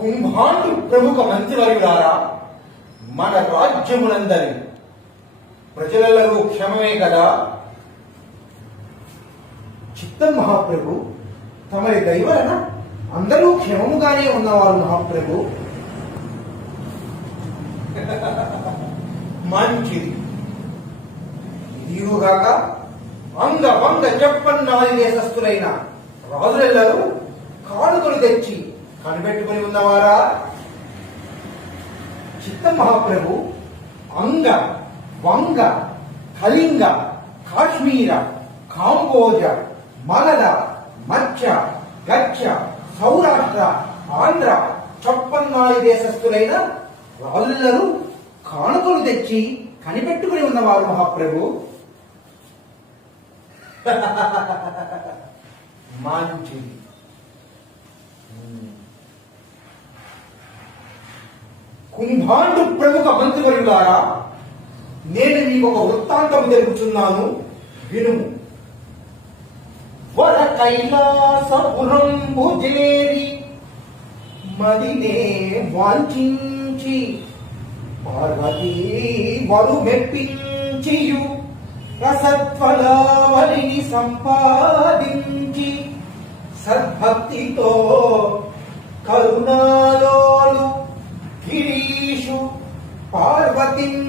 కుంభాండు ప్రముఖ మంత్రివర్యులారా, మన రాజ్యమునందరి ప్రజలలో క్షమమే కదా. చిత్తం మహాప్రభు, తమరి దైవలన అందరూ క్షేమముగానే ఉన్నవారు మహాప్రభు. మంచిది. ఇదిగాక అంగ వంగ చెప్పన్నాది దేశస్థులైన రాజులెల్లరూ కానుకలు తెచ్చి కనిపెట్టుకుని ఉన్నవారా? చిత్తం మహాప్రభు, అంగ వంగ కళింగ కాశ్మీర కాంబోజ మగధ మత్స్య గచ్చ సౌరాష్ట్ర ఆంధ్ర చొప్పన్నాయి దేశస్థులైన రాజులెల్లరూ కానుకలు తెచ్చి కనిపెట్టుకుని ఉన్నవారు మహాప్రభు. మంచిది. కుంభాండు ప్రముఖ మంత్రివర్యులారా, నేను మీకు ఒక వృత్తాంతం తెలుపుచున్నాను, వినుము. వర కైలాసపురంబు చేరి మదినే వాంఛించి పార్వతీ వరు మెప్పించియు రసత్వలావలిని సంపాదించి సద్భక్తితో కరుణాలోలు గిరీషు పార్వతిన్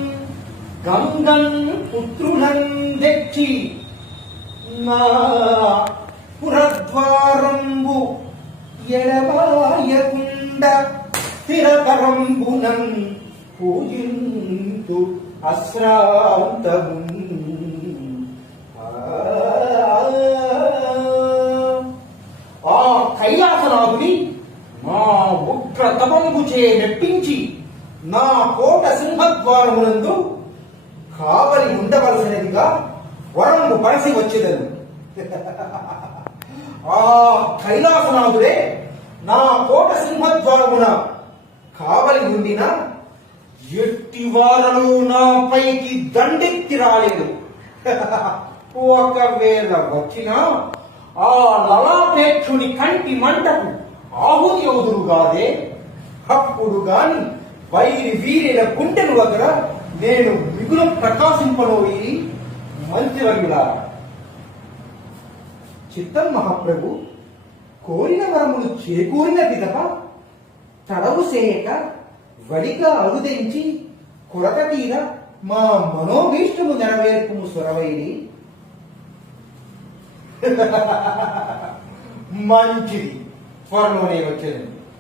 గంగన్ పుత్రునన్ దెచ్చి నా పురద్వారంబు ఎడబాయకుండ స్థిరకరంబునన్ పూజింతు అశ్రాంతము. ఆ కైలాసనాథుని మా ఉగ్ర తపంబుచే మెప్పించి నా కోట సింహద్వారమునందు కావలి ఉండవలసినదిగా వరంబు పరసి వచ్చేదను. ఆ కైలాసనాథుడే నా కోట సింహద్వారమున కావలి ఉండిన ఎట్టి వారలు నాపైకి దండెత్తి రాలేదు. ఒకవేళ వచ్చినా ఆ లలాపేక్షుని కంటి మంటకు ఆహుతి అవుదురుగాదే. అప్పుడు గాని వైరి వీరిన గుండెను వదల నేను మిగులు ప్రకాశింపనోయి మంత్రివర్యులారా. చిత్తం మహాప్రభు, కోరిన వరములు చేకూరిన పిదప తడవు చేయక వడిగా అరుదెంచి కొరత తీర మా మనోభీష్టము నెరవేర్పుము సురవైరి. మంచిది, త్వరలోనే వచ్చేది.